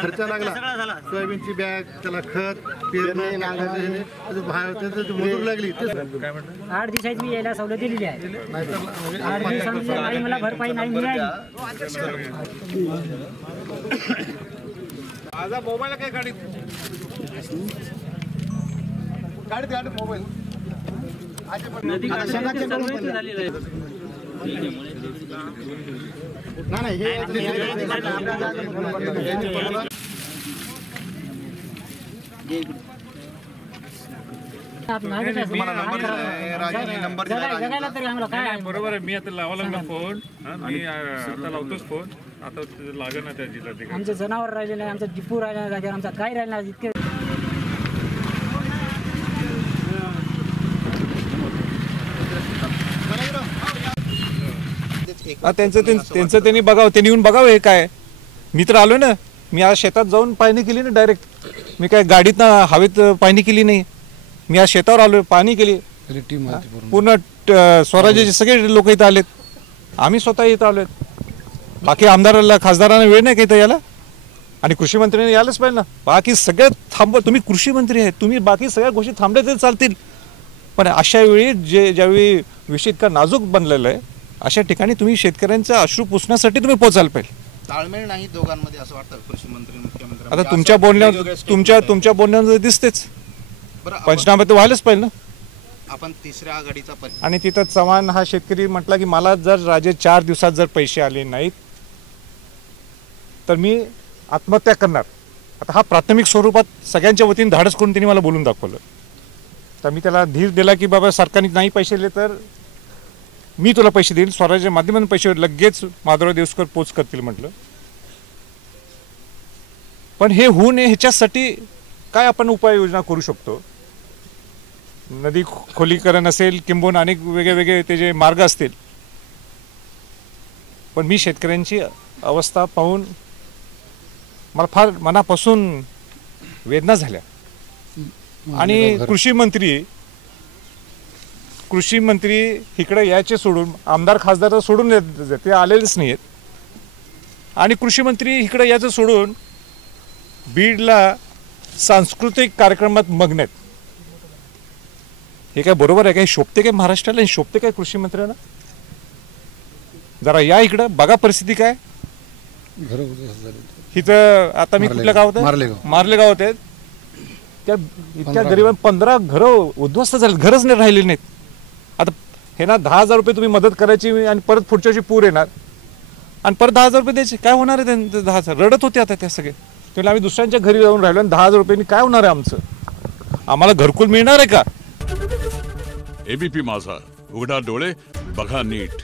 खर्च लागला, सोयाबीनची बॅग, त्याला खत, पेरणी, मजूर लागली. 8 दिवसाची मी यायला सवलत दिलेली आहे. 8 दिवसांनी मला भरपाई नाही मिळाली. माझा मोबाईल काय गाडीत मोबाईल बरोबर आहे. मी आता लावा लागला फोन, मी आता लावतोच फोन. आता लागेल ना त्या जिल्ह्यात. आमचे जनावर राहिले नाही, आमचा डिपू राहिला नाही, आमचा काय राहिला नाही. इतके त्यांचं त्यांनी बघावं, त्यांनी येऊन बघावं हे काय. मी तर आलो ना, मी आज शेतात जाऊन पाहणी केली ना डायरेक्ट. मी काय गाडीत ना हवेत पाहणी केली नाही. मी आज शेतावर आलो, पाहणी केली पूर्ण. स्वराज्याचे सगळे लोक इथं आलेत, आम्ही स्वतः इथं आलोय. बाकी आमदाराला खासदारांना वेळ नाही का इथं यायला? आणि कृषी मंत्र्यांनी यायलाच पाहिजे ना. बाकी सगळं थांब, तुम्ही कृषी मंत्री आहेत, तुम्ही बाकी सगळ्या गोष्टी थांबल्या तरी चालतील. पण अशा वेळी ज्यावेळी विषय इतका नाजूक बनलेला आहे, अशा ठिकाणी तुम्ही शेतकऱ्यांचा अश्रू पुसण्यासाठी तुम्ही पोचायला पाहिजे. ताळमेळ नाही दोघांमध्ये असं वाटतं कृषी मंत्री मुख्यमंत्री. आता तुमच्या बोलण्यावर दिसतेच, पंचनामे तर व्हायलाच पाहिजे ना. आपण तिसऱ्या आघाडीचा आणि तिथं चव्हाण हा शेतकरी म्हटला की मला जर राजे 4 दिवसात जर पैसे आले नाहीत तर मी आत्महत्या करणार. आता हा प्राथमिक स्वरूपात सगळ्यांच्या वतीने धाडस करून त्यांनी मला बोलून दाखवलं. तर मी त्याला धीर दिला की बाबा सरकारने नाही पैसे दिले तर मी तुला पैसे देईल, स्वराज्याच्या माध्यमातून पैसे लगेच माधवराव देवसकर पोच करतील म्हटलं. पण हे होऊ नये ह्याच्यासाठी काय आपण उपाययोजना करू शकतो? नदी खोलीकरण असेल, किंबहुना अनेक वेगळे त्याचे मार्ग असतील. पण मी शेतकऱ्यांची अवस्था पाहून मला फार मनापासून वेदना झाल्या. आणि कृषी मंत्री इकडे यायचे सोडून, आमदार खासदार सोडून ते आलेलेच नाही आहेत. आणि कृषी मंत्री इकडे यायचं सोडून बीडला सांस्कृतिक कार्यक्रमात मग्न आहेत. हे काय बरोबर आहे? काय शोभते काय महाराष्ट्राला? शोभते काय कृषी मंत्र्यांना? जरा या इकडं बघा परिस्थिती काय. इथं आता मी कुठल्या गावात मारले गावात आहेत, त्या इतक्या गरीब 15 घरं उद्ध्वस्त झाले, घरच नाही राहिलेली नाहीत. आता हे ना 10,000 रुपये तुम्ही मदत करायची आणि परत पुढच्या वर्षी पूर येणार आणि परत 10,000 रुपये द्यायचे. काय होणार आहे त्यांचं? 10,000 रडत होते आता त्या सगळे. त्यामुळे आम्ही दुसऱ्यांच्या घरी जाऊन राहिलो आणि 10,000 रुपयांनी काय होणार आहे आमचं? आम्हाला घरकुल मिळणार आहे का? एबीपी माझा, उघडा डोळे बघा नीट.